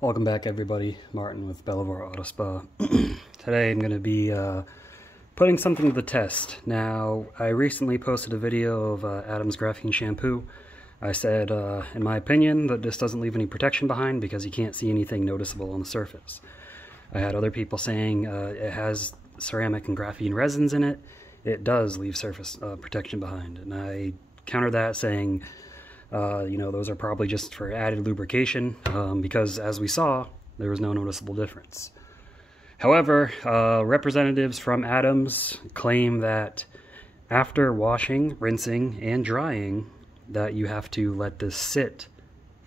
Welcome back, everybody. Martin with Belvoir Auto Spa. Today I'm going to be putting something to the test. Now, I recently posted a video of Adam's Graphene Shampoo. I said, in my opinion, that this doesn't leave any protection behind because you can't see anything noticeable on the surface. I had other people saying it has ceramic and graphene resins in it. It does leave surface protection behind. And I countered that saying, those are probably just for added lubrication, because as we saw, there was no noticeable difference. However, representatives from Adams claim that after washing, rinsing, and drying, that you have to let this sit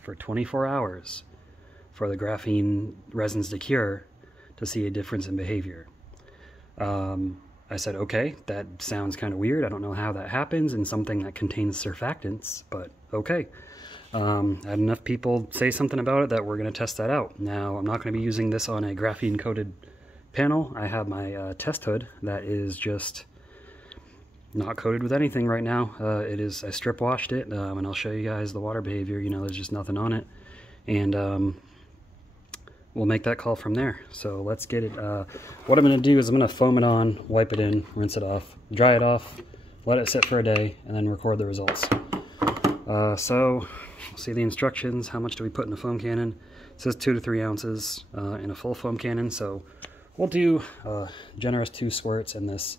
for 24 hours for the graphene resins to cure to see a difference in behavior. I said, okay, that sounds kind of weird. I don't know how that happens in something that contains surfactants, but okay. I had enough people say something about it that we're going to test that out. Now, I'm not going to be using this on a graphene-coated panel. I have my test hood that is just not coated with anything right now. I strip washed it, and I'll show you guys the water behavior. There's just nothing on it. And we'll make that call from there. So let's get it. What I'm going to do is I'm going to foam it on, wipe it in, rinse it off, dry it off, let it sit for a day, and then record the results. So see the instructions. How much do we put in a foam cannon? It says 2 to 3 ounces in a full foam cannon. So we'll do generous 2 squirts in this.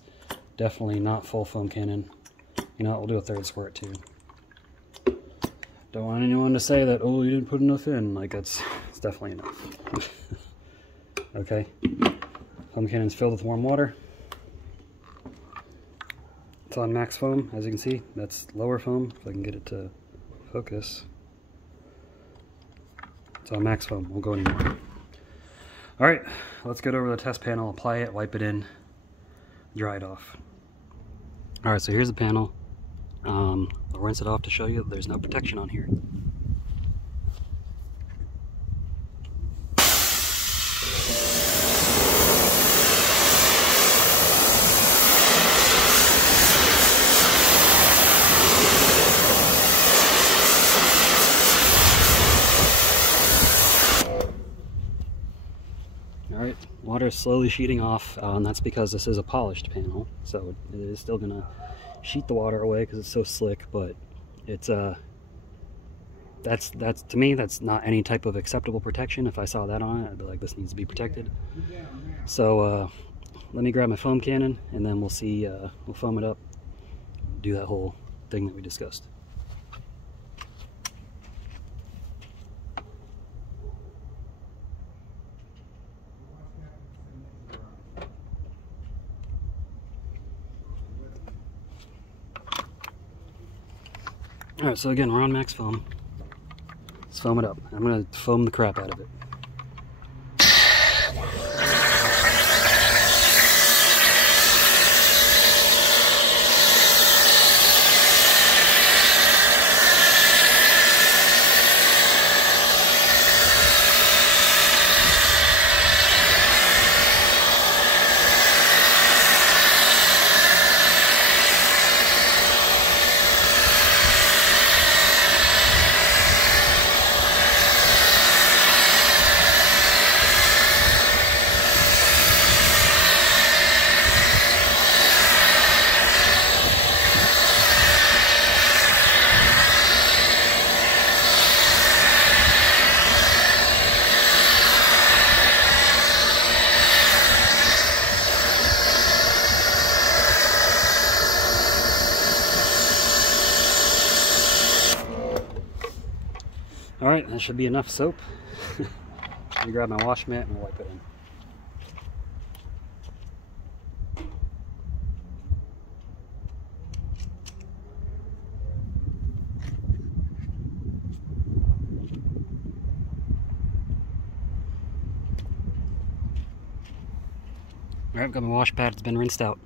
Definitely not full foam cannon. You know what, we'll do a 3rd squirt too. Don't want anyone to say that, oh, you didn't put enough in. Like, it's definitely enough. Okay. Foam cannon's filled with warm water. It's on max foam, as you can see. That's lower foam, if I can get it to focus. It's on max foam, won't go anymore. Alright, let's get over to the test panel, apply it, wipe it in, dry it off. Alright, so here's the panel. I'll rinse it off to show you that there's no protection on here. Alright, water is slowly sheeting off, and that's because this is a polished panel, so it is still going to sheet the water away because it's so slick, but it's that's to me, that's not any type of acceptable protection. If I saw that on it, I'd be like, this needs to be protected. So let me grab my foam cannon, and then we'll see, we'll foam it up, do that whole thing that we discussed. Alright, so again, we're on max foam. Let's foam it up. I'm going to foam the crap out of it. Alright, that should be enough soap. Let me grab my wash mitt and wipe it in. Alright, I've got my wash pad, it's been rinsed out.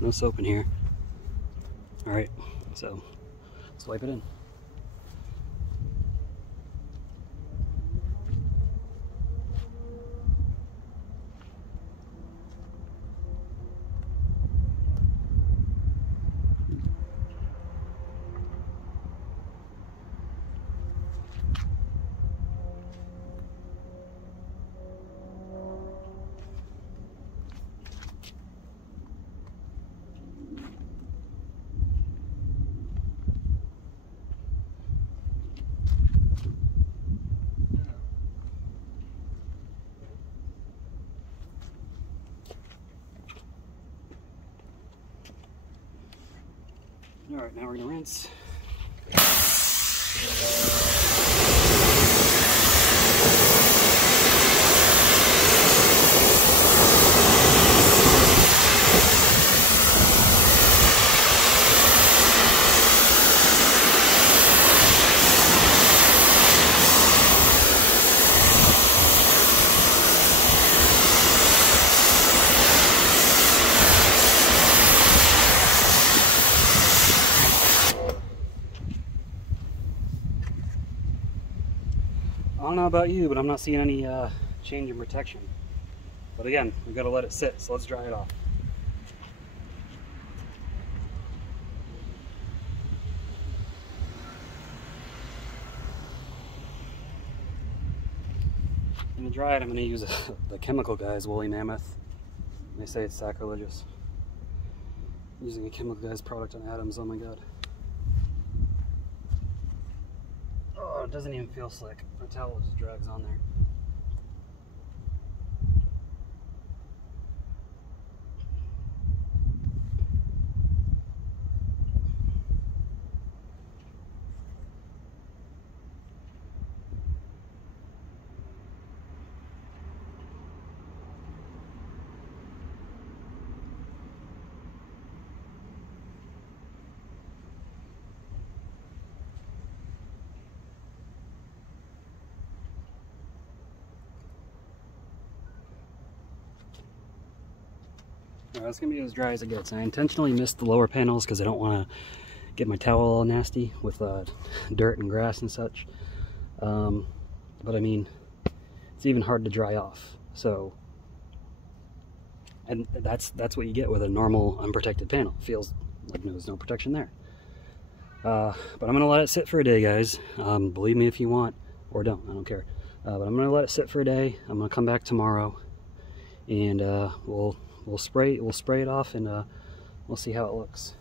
No soap in here. Alright, so let's wipe it in. Alright, now we're going to rinse. I don't know about you, but I'm not seeing any change in protection. But again, we've got to let it sit, so let's dry it off. I'm going to dry it. I'm going to use the chemical guy's woolly mammoth. They say it's sacrilegious. Using a chemical guy's product on Adams, oh my god. Oh, it doesn't even feel slick. My towel just drags on there. Alright, it's going to be as dry as it gets. I intentionally missed the lower panels because I don't want to get my towel all nasty with dirt and grass and such. But I mean, it's even hard to dry off. So, and that's what you get with a normal unprotected panel. It feels like there's no protection there. But I'm going to let it sit for a day, guys. Believe me if you want, or don't, I don't care. But I'm going to let it sit for a day. I'm going to come back tomorrow, and we'll spray it off, and we'll see how it looks.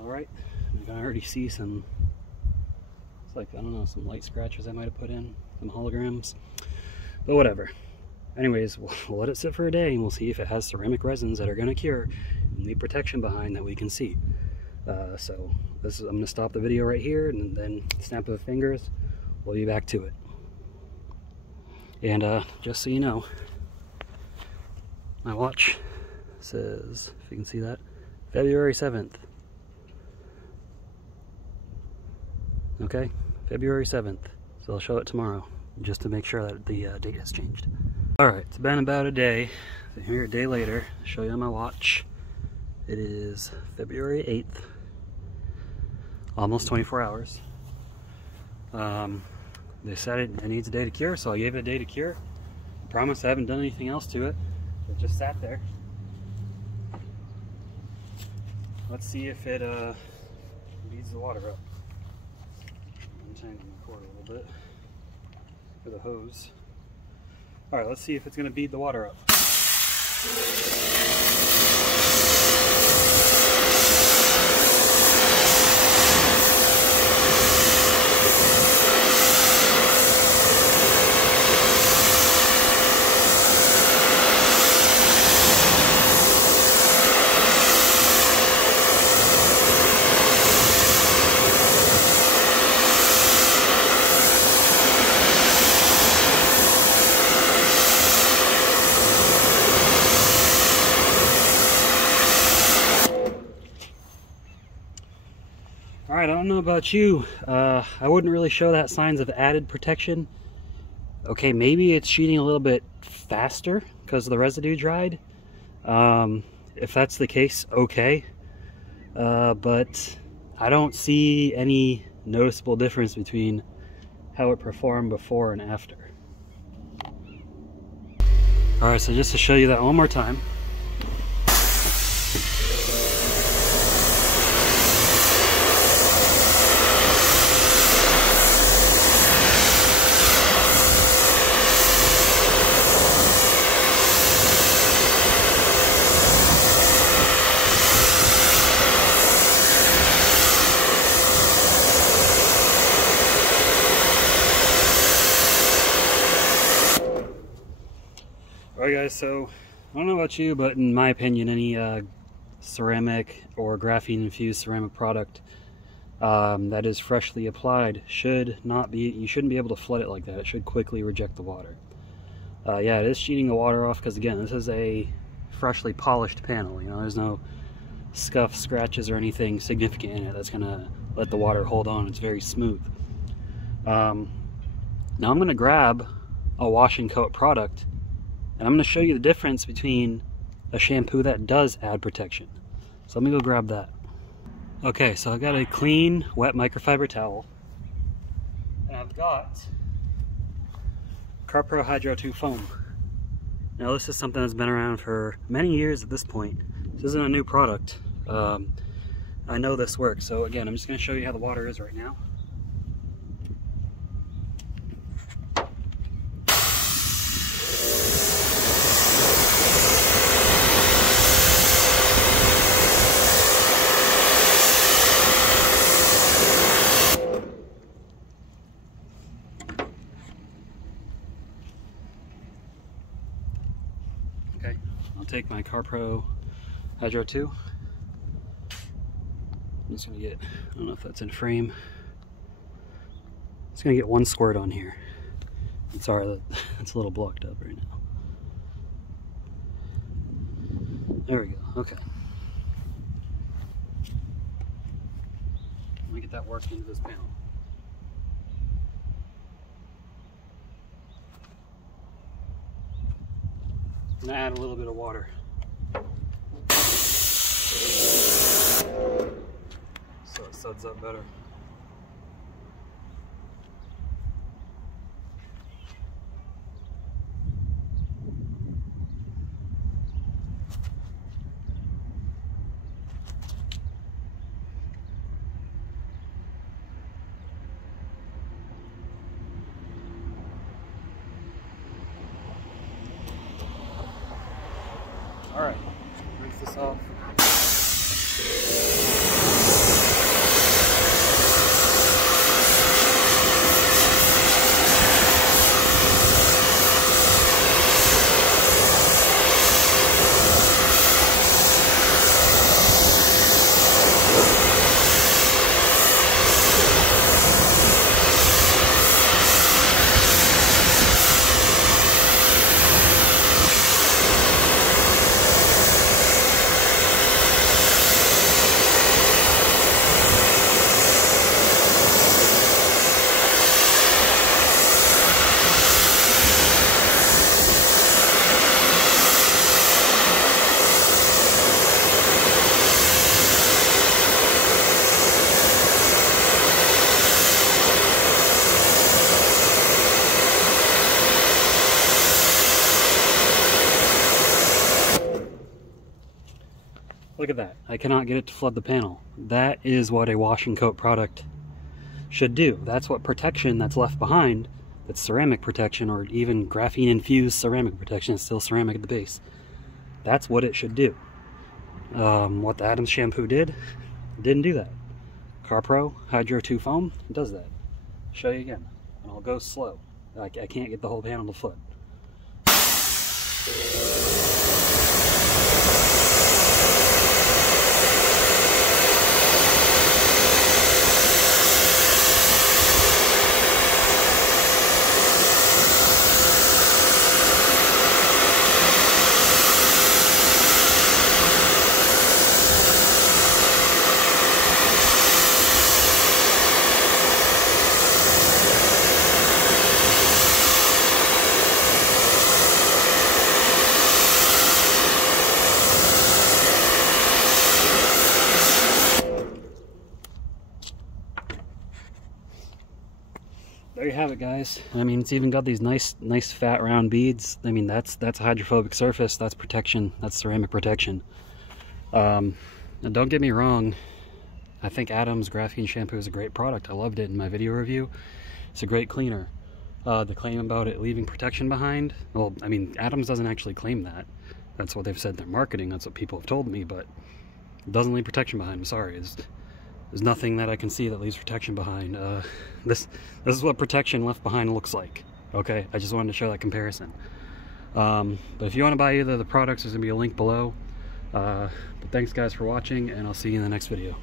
All right, I can already see some. It's like, I don't know, some light scratches I might have put in, some holograms, but whatever. Anyways, we'll let it sit for a day, and we'll see if it has ceramic resins that are going to cure and leave protection behind that we can see. So I'm going to stop the video right here, and then snap of the fingers, we'll be back to it. And just so you know, my watch says, if you can see that, February 7th. Okay, February 7th. So I'll show it tomorrow, just to make sure that the date has changed. Alright, it's been about a day. So here a day later, I'll show you on my watch. It is February 8th. Almost 24 hours. They said it needs a day to cure, so I gave it a day to cure. I promise I haven't done anything else to it. It just sat there. Let's see if it beads the water up. Untangling the cord a little bit for the hose. Alright, let's see if it's going to bead the water up. Alright, I don't know about you. I wouldn't really show that signs of added protection. Okay, maybe it's sheeting a little bit faster because the residue dried. If that's the case, okay. But I don't see any noticeable difference between how it performed before and after. Alright, so just to show you that one more time. Alright guys, so I don't know about you, but in my opinion, any ceramic or graphene infused ceramic product that is freshly applied should not be, you shouldn't be able to flood it like that. It should quickly reject the water. Yeah, it is cheating the water off because, again, this is a freshly polished panel. You know, there's no scuffs, scratches, or anything significant in it that's gonna let the water hold on. It's very smooth. Now I'm gonna grab a wash and coat product, and I'm gonna show you the difference between a shampoo that does add protection. So let me go grab that. Okay, so I've got a clean, wet microfiber towel, and I've got CarPro Hydro 2 foam. Now this is something that's been around for many years at this point. This isn't a new product. I know this works. So again, I'm just going to show you how the water is right now. Okay, I'll take my CarPro Hydro 2. I'm just gonna get, I don't know if that's in frame. Just gonna get one squirt on here. I'm sorry, that's a little blocked up right now. There we go, okay. Let me get that worked into this panel. I'm gonna add a little bit of water. So it suds up better. All right, rinse this off. Look at that. I cannot get it to flood the panel. That is what a wash and coat product should do. That's what protection that's left behind, that's ceramic protection, or even graphene infused ceramic protection, it's still ceramic at the base. That's what it should do. What the Adams shampoo didn't do that. CarPro Hydro 2 foam does that. I'll show you again, and I'll go slow. I can't get the whole panel to flood. There you have it, guys. I mean, it's even got these nice fat round beads. I mean, that's a hydrophobic surface. That's protection. That's ceramic protection. And don't get me wrong, I think Adams Graphene Shampoo is a great product. I loved it in my video review. It's a great cleaner. The claim about it leaving protection behind, well, I mean, Adams doesn't actually claim that. That's what they've said in their marketing. That's what people have told me, but it doesn't leave protection behind. I'm sorry. There's nothing that I can see that leaves protection behind. This is what protection left behind looks like. Okay, I just wanted to show that comparison. But if you want to buy either of the products, there's going to be a link below. But thanks guys for watching, and I'll see you in the next video.